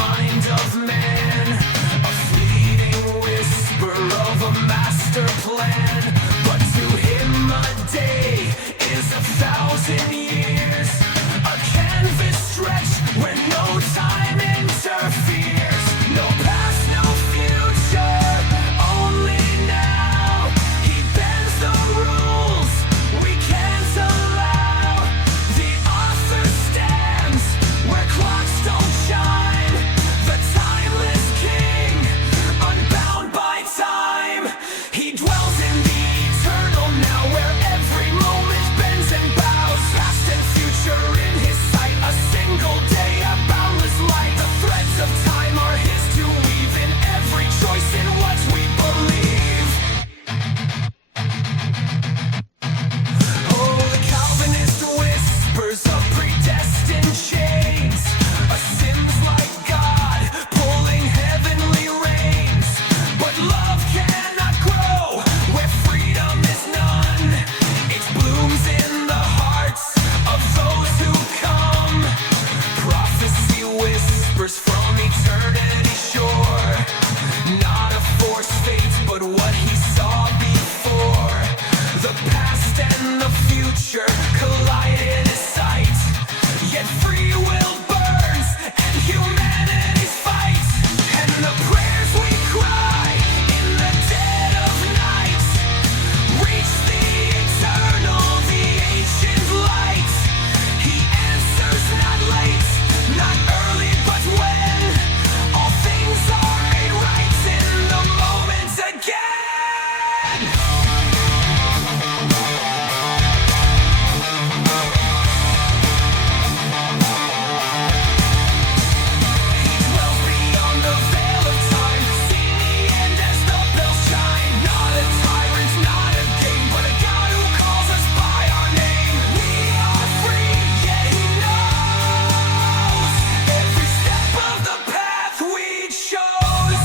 mind of man, a fleeting whisper of a master plan. But to him a day is 1,000 years, a canvas stretch where no time interferes. No past, no future, only now. He bends the rules we can't allow. The author stands where clocks don't chime, the timeless king, unbound by time. He dwells in the eternal now, where every moment bends and bows. Past and future in his sight, a single day, a boundless light. The threads of time are his to weave in every choice in what we believe. Oh, the Calvinist whispers of predestined chains, a Sims like God pulling heavenly reins. But love cannot grow where freedom is none. It blooms in the hearts of those who come. Prophecy whispers from eternity shore, not a forced fate, but what he saw before. The past and the future collide in his sight, yet free will burns and humanity's fight. And the prayers we cry in the dead of night reach the eternal, the ancient light. He answers not late, not early, but when all things are made right in the moment again. He dwells beyond the veil of time, seeing the end as the bells chime. Not a tyrant, not a king, but a God who calls us by our name. We are free, yet he knows every step of the path we chose.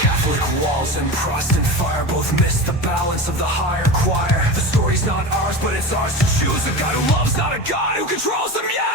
Catholic walls and Protestant fire both miss the balance of the higher choir. The story's not ours, but it's ours to choose. A God who loves, not a God who controls them yet.